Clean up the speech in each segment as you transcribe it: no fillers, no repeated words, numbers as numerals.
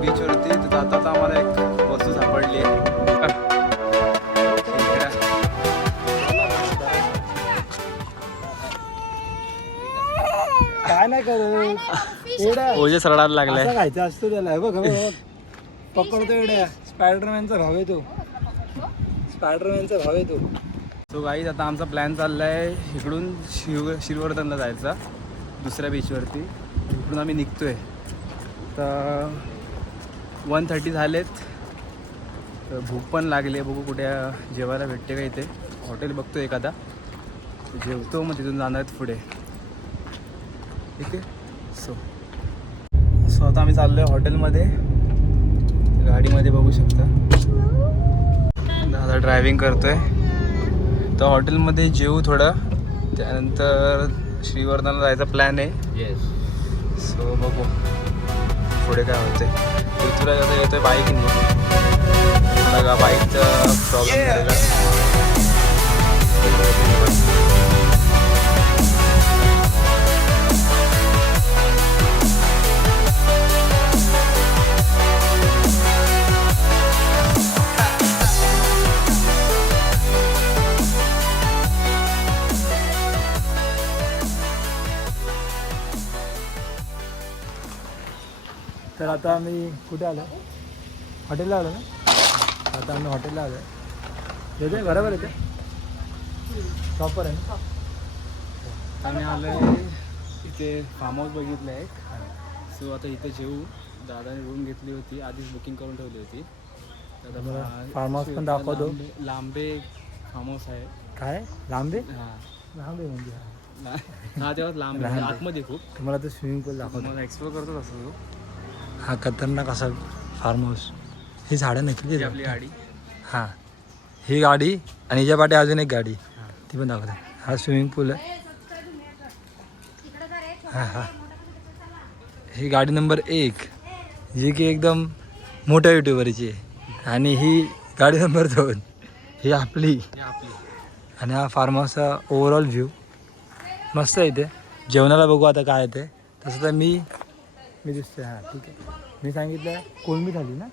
बीचवरती. तर आता आम्हाला एक वस्तू सापडली आहे. काय नाही करत ओझे सरडायला लागलाय. खायचं असतं त्याला. बघ पकडतो एवढ्या. स्पायडरमॅनचा भाव आहे तो. स्पायडरमॅनचा भाव आहे तो. सो गाईज आता आमचा प्लॅन चालला आहे इकडून श्रीवर्धनला जायचा दुसऱ्या बीचवरती. इकडून आम्ही निघतो आहे. तर 1:30 झालेत. तर भूक पण लागली आहे. बघू कुठे जेवायला भेटते का इथे. हॉटेल बघतो एखादा, जेवतो मग तिथून जाणार आहेत पुढे. ठीक आहे. सो आता आम्ही चाललो आहे हॉटेलमध्ये. गाडीमध्ये बघू शकता दादा ड्रायव्हिंग करतो आहे. तर हॉटेलमध्ये जेवू थोडं, त्यानंतर श्रीवर्धनला जायचा प्लॅन आहे. सो बघू पुढे काय होते. तुला कसं येतोय बाईकने. बघा बाईकचा प्रॉब्लेम झालेला. तर आता आम्ही कुठे आलो? हॉटेलला आलो ना. आता आम्ही हॉटेलला आलो. येते बरोबर येते. प्रॉपर आहे ना. आम्ही आलो आहे इथे. फार्म हाऊस बघितलं आहे. सो आता इथे जेवू. दादाने रूम घेतली होती, आधीच बुकिंग करून ठेवली होती. तर फार्म हाऊस पण दाखवतो. लांबे फार्म हाऊस आहे. काय लांबे? हां लांबे म्हणजे हा तेव्हा लांब आहे. आतमध्ये खूप. तुम्हाला तर स्विमिंग पूल दाखवतो. मला एक्सप्लोर करतो असं. हा खतरनाक असा फार्म हाऊस. ही झाडं नकली आपली गाडी. हां ही गाडी आणि हिच्या पाठी अजून एक गाडी, ती पण दाखवते. हा स्विमिंग पूल आहे. हां हां ही गाडी नंबर 1 जी की एकदम मोठ्या युट्यूबरची आहे. आणि ही गाडी नंबर 2 ही आपली. आणि हा फार्म हाऊसचा ओव्हरऑल व्ह्यू मस्त आहे. इथे जेवणाला बघू आता काय येते. तसं तर मी दिसते. हां ठीक आहे. मी सांगितलं कोळंबी झाली ना.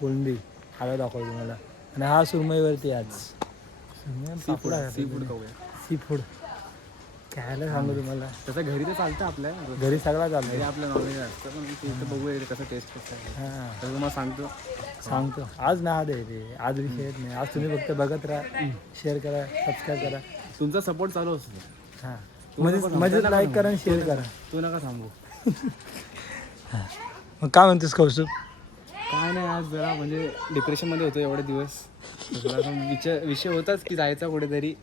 कोळंबी हवा दाखवतो मला. आणि हा सुरमईवरती आज सी फूड खायला सांगू तुम्हाला. तसं घरी तर चालतं आपल्या घरी सगळा चालतं. आपलं नॉनव्हेज असतं, पण इथं बघूया कसं टेस्ट कसं आहे. हां तर तुम्हाला सांगतो. आज ना दे रे. आज विषय येत नाही. आज तुम्ही फक्त बघत राहा, शेअर करा, सबस्क्राईब करा. तुमचा सपोर्ट चालू असतो. हां म्हणजे लाईक करा आणि शेअर करा. तू नका थांबू. मग काय म्हणतेस कौस्तुभ? काय नाही, आज जरा म्हणजे डिप्रेशनमध्ये होतो एवढे दिवस. विषय होताच की जायचा कुठेतरी.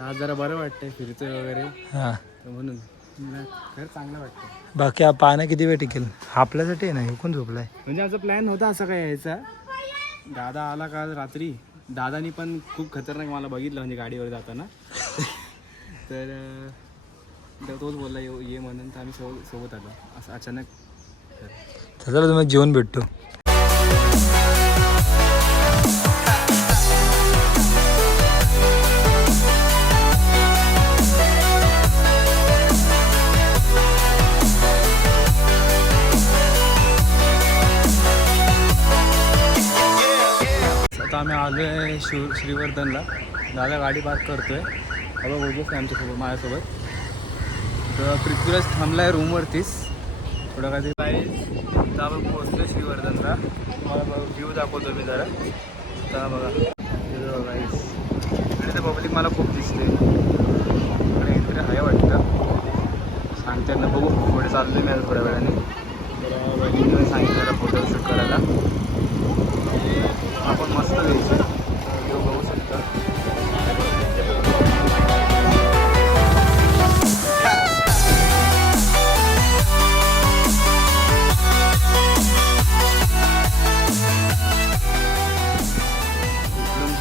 आज जरा बरं वाटतंय, फिरतोय वगैरे. हां म्हणून खरं चांगलं वाटतं. बाकी पाहणं किती वेळ टिकेल आपल्यासाठी नाही. हुकून झोपलाय. म्हणजे आमचा प्लॅन होता असं काय यायचा. दादा आला काल रात्री. दादानी पण खूप खतरनाक मला बघितलं म्हणजे गाडीवर जाताना. तर तोच बोलला ये म्हणून. तर आम्ही सोबत आलो असं अचानक. चला तुम्हाला जेवण भेटतो. आता आम्ही आलो आहे श्रीवर्धनला. दादा गाडी पार्क करतोय. बाबा बोलतोच आहे आमच्यासोबत, माझ्यासोबत. तर पृथ्वीराज थांबला आहे रूमवरतीच. थोडं काहीतरी तर आपण पोहोचलो श्रीवर्धनला. तुम्हाला व्ह्यू दाखवतो मी जरा. आता बघा गाईस, इकडे तर पब्लिक मला खूप दिसते. इकडे इकडे आहे वाटतं. सांगते ना, बघू पुढे चाललो मी आता थोड्या वेळाने. तर वहिनीने सांगितलं फोटोशूट करायला. आपण मस्त घ्यायचं. व्हिडिओ बघू शकता.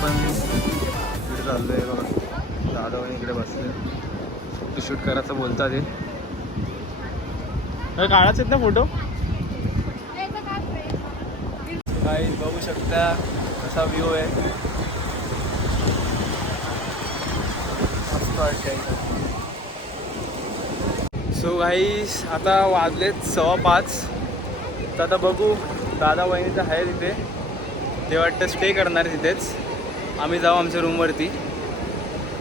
पण इकडे चाललो आहे बघा. दादा पण इकडे बसले. फोटोशूट करायचं बोलतात ते. काढायचे आहेत ना फोटो. काही बघू शकता कसा व्ह्यू आहे. मस्त वाटतंय. सो गाईस आता वाजलेत 5:15. तर आता बघू दादा वहिनीचं आहे तिथे, ते वाटतं स्टे करणार तिथेच. आम्ही जाऊ आमच्या रूमवरती.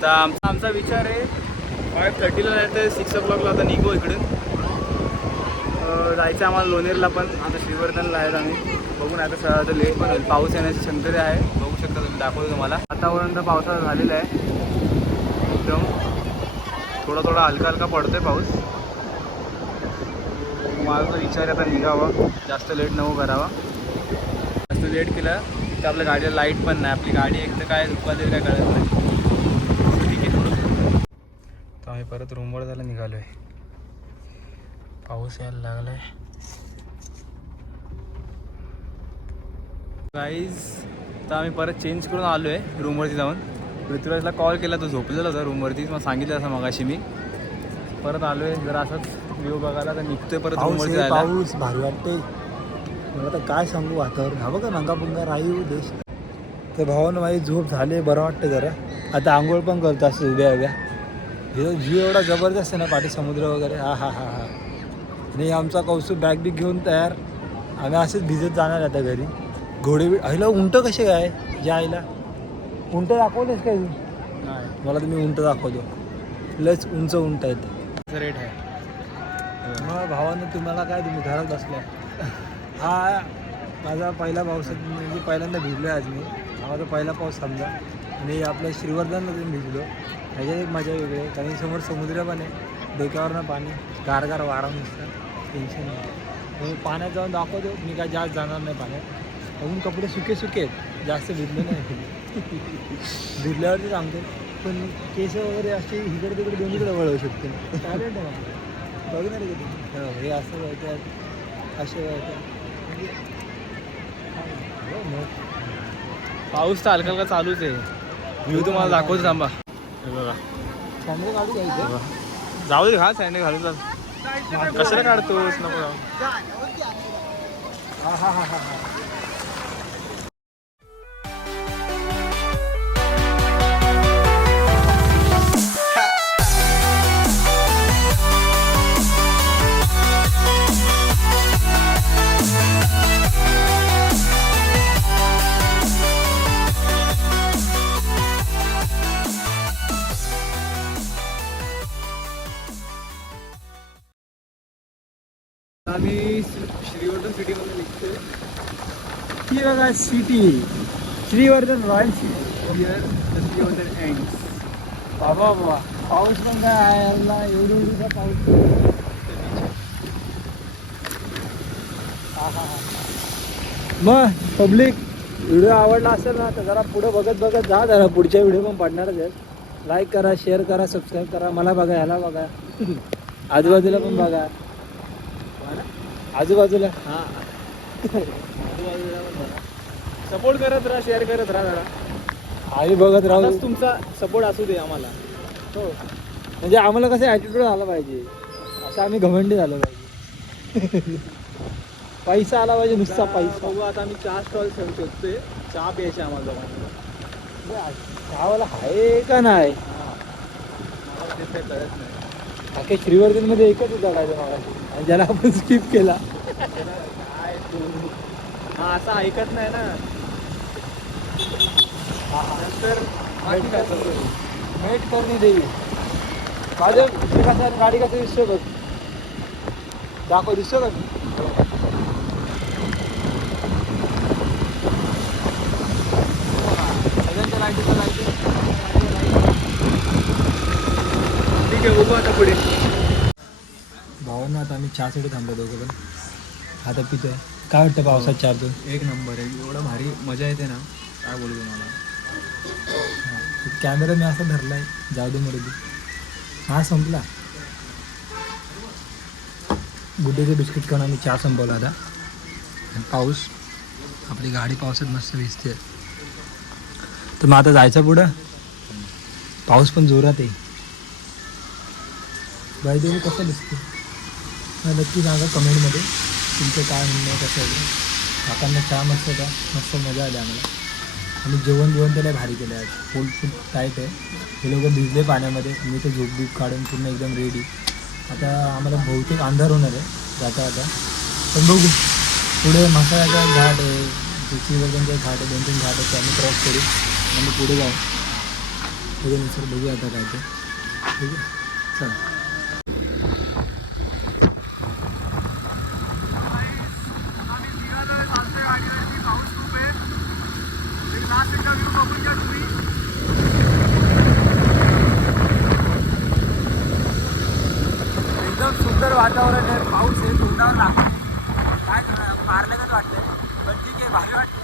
तर आमचा विचार आहे 5:30ला नाही तर 6 o'clockला आता निघू इकडून. जायचं आम्हाला लोणेरला, पण आता श्रीवर्धनला आहेत आम्ही. बघून आता सगळं लेट पण होईल. पाऊस येण्याची शक्यता आहे, बघू शकता तुम्ही, दाखवतो तुम्हाला. वातावरण तर पावसाचं झालेलं आहे एकदम, थोडा हलका हलका पडतोय पाऊस. माझा तो विचार आहे आता निघावा, जास्त लेट नको करावा. जास्त लेट केलं तर आपल्या गाडीला लाईट पण नाही. आपली गाडी एक तर काय दुःखा तरी काय कळत नाही. ठीक आहे, तर आम्ही परत रूमवर जायला निघालो आहे. पाऊस यायला लागला आहे गाईज. तर आम्ही परत चेंज करून आलो आहे रूमवरती जाऊन. पृथ्वीराजला कॉल केला, तो झोपलेला होता रूमवरती. मला सांगितलं असं मगाशी मी. परत आलो आहे जरा असंच व्ह्यू बघायला, तर निघतोय परत रूमवरती जायला. पाऊस भारी वाटते मला, तर काय सांगू. वातावरण हा बघा, नंगापुंगा राहील देश. तर भावानं माझी झोप झाली, बरं वाटतं जरा. आता आंघोळ पण करतो असं उभ्या उभ्या. हे व्ह्यू एवढा जबरदस्त आहे ना, पाठी समुद्र वगैरे. हा हा हा हा. आणि आमचा कौस्तुभ बॅग बिग घेऊन तयार. आम्ही असेच भिजत जाणार आता घरी. घोडे आईला उंट कसे काय ज्या आईला उंट दाखवलेस काय तू? नाही, मला तुम्ही उंट दाखवतो. लयच उंच उंट आहेत. रेट आहे. मग भावानं तुम्हाला काय, तुम्ही घरात बसलाय. हा माझा पहिला पाऊस म्हणजे पहिल्यांदा भिजलो आज मी. हा माझा पहिला पाऊस समजा. आणि आपल्या श्रीवर्धनला तुम्ही भिजलो, ह्याच्यात एक मजा वेगळी आहे. कारण समोर समुद्र पण आहे, डोक्यावरनं पाणी, गारगार वारा नुसतं, टेन्शन नाही. मी पाण्यात जाऊन दाखवतो, मी काय जास्त जाणार नाही पाण्यात. अजून कपडे सुके आहेत, जास्त भिजले नाही. भिजल्यावरती सांगतो, पण केस वगैरे असे इकडे तिकडे दोन्हीकडे वळवू शकते. टॅलेंट आहे मला, बघणार आहे का तुम्ही? हे असं व्हायचं, असे व्हायचं. पाऊस तर हलका हलका चालूच आहे. व्ह्यू तुम्हाला दाखवतो, थांबा. हे बघा, सँडल काढू घ्यायचं. जाऊ दे, हा सँडल घालून जा. कशाला काढतोस, नको जाऊ. हा हा हा हा हा. आम्ही श्रीवर्धन सिटीमध्ये निघतोय. ही बघा city, Shrivardhan royal city. Shrivardhan end. बाबा बाबा, पाऊस पण काय आहे याला, एवढा पाऊस. मग पब्लिक, व्हिडिओ आवडला असेल ना तर जरा पुढे बघत बघत जा. जरा पुढच्या व्हिडिओ पण पडणारच आहेत. लाईक करा, शेअर करा, सबस्क्राईब करा. मला बघा, ह्याला बघा, आजूबाजूला पण बघा, आजूबाजूला. हां, सपोर्ट करत राहा, शेअर करत राहा जरा. आम्ही बघत राहू. असाच तुमचा सपोर्ट असू दे आम्हाला. हो, म्हणजे आम्हाला कसं ॲटिट्यूड आला पाहिजे, असं आम्ही घमंडी झालं पाहिजे. पैसा आला पाहिजे, नुसता पैसा. बघू आता आम्ही चहा स्टॉल शोधतोय. चहा प्यायची आम्हाला दोघांना. चहावाला आहे का नाही? मला ते काही कळत नाही. अख्या श्रीवर्धनमध्ये एकच होता काय मला, आणि ज्याला आपण स्किप केला. काय तू हा असं ऐकत नाही ना. नंतर मेट करणे देवी. माझं कसं गाडी कसं दिसतो बघ, दाखव, दिसतो का? ठीक आहे, बघू आता पुढे. भावांना आता आम्ही चहासाठी थांबलो दोघं पण. आता पितोय. काय वाटतं पावसात चहा? एक नंबर आहे, एवढं भारी मजा येते ना, काय बोलू तुम्हाला. कॅमेरा मी असा धरलाय, जाऊ दे मरू दे. हा संपला. गुड्डेचे बिस्किट खाऊन आम्ही चहा संपवला आता. आणि पाऊस, आपली गाडी पावसात मस्त भिजते. तर मग आता जायचं पुढं. पाऊस पण जोरात आहे. बाई देवी कसं दिसते नक्की सांगा कमेंटमध्ये तुमचं काय म्हणणं आहे, कसं आहे. काकांना चहा मस्त होता, मस्त मजा आली आम्हाला. आणि जेवण त्याला भारी केलं आहे. फुल टाईट आहे. हे लोक भिजले पाण्यामध्ये. मी तर झोप बीप काढून पूर्ण एकदम रेडी. आता आम्हाला बहुतेक अंधार होणार आहे जाता आता, पण बघू पुढे मसाल्याचा घाट आहे, श्रीवर्धनचा घाट आहे, 2-3 घाट आहे, आम्ही क्रॉस करू आणि पुढे जाऊ. त्याच्यानुसार बघूया आता काय ते. ठीक आहे, चला. एकदम सुंदर वातावरण आहे. पाऊस आहे, तोंडावर लागतो. काय करणार, मारल्यागत वाटतंय, पण ठीक आहे, भारी वाटतं.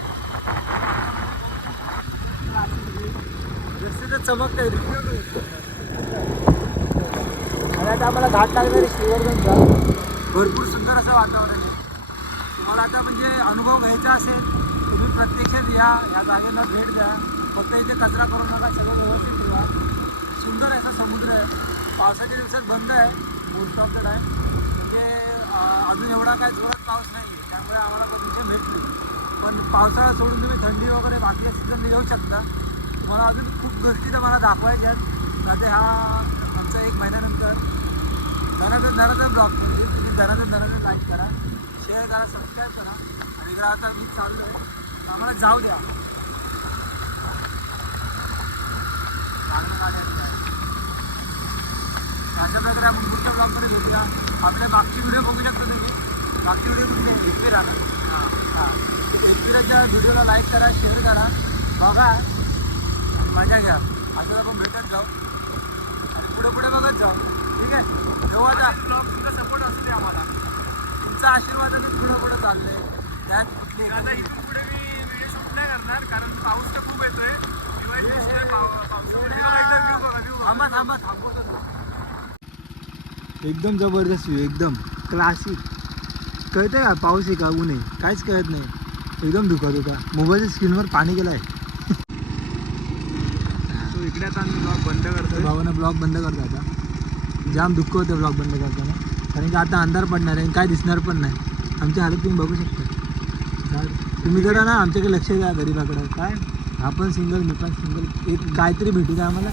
रस्ते तर चमकत आहे. आणि आता आम्हाला घाट लागणार आहे श्रीवर्धनचा. भरपूर सुंदर असं वातावरण आहे. तुम्हाला आता म्हणजे अनुभव घ्यायचा असेल तुम्ही प्रत्यक्षात या जागेला भेट द्या. फक्त इथे कचरा करू नका, सगळं व्यवस्थित ठेवा. सुंदर असा समुद्र आहे. पावसाच्या दिवसात बंद आहे मोस्ट ऑफ द टाईम. म्हणजे अजून एवढा काय जोरात पाऊस नाही आहे, त्यामुळे आम्हाला परमिशन भेटली. पण पावसाळा सोडून तुम्ही थंडी वगैरे बाकी सीझन येऊ शकता. मला अजून खूप गोष्टी तर मला दाखवायच्या आहेत. आता हा आमचा 1 महिन्यानंतर धनाधन ब्लॉग म्हणजे तुम्ही धनाधन लाईक करा, शेअर करा, सबस्क्राईब करा. आणि इकडं आता मी चाललो आहे, आम्हाला जाऊ द्या. अशा प्रकारे आपण पुढच्या ब्लॉगमध्ये भेटूया. आपल्या मागची व्हिडिओ बघू शकतो तुम्ही. मागची व्हिडिओ कुठे एकविरा ना, हां एकविराच्या व्हिडिओला लाईक करा, शेअर करा, बघा, मजा घ्या. असं आपण भेटत जाऊ आणि पुढे बघत जाऊ. ठीक आहे, तेव्हा आता तुमचा सपोर्ट असू दे आम्हाला. तुमचा आशीर्वादाने पुढे चाललं आहे. त्यात आता इथून पुढे मी व्हिडिओ शूट नाही करणार, कारण पाऊस तर खूप येतोय. एकदम जबरदस्त व्ह्यू, एकदम क्लासिक. कळतंय का पाऊस आहे का ऊन आहे काहीच कळत नाही. एकदम दुखत होता. मोबाईलच्या स्क्रीनवर पाणी गेलं आहे. इकडे आता आम्ही ब्लॉग बंद करतो. भावानं ब्लॉग बंद करतो. आता जाम दुःख होतं ब्लॉग बंद करताना, कारण की आता अंधार पडणार आहे, काय दिसणार पण नाही. आमची हालत तुम्ही बघू शकता. तुम्ही जरा ना आमच्याकडे लक्ष द्या गरीबाकडं. काय आपण सिंगल, मी पण सिंगल, एक काहीतरी भेटू द्या आम्हाला.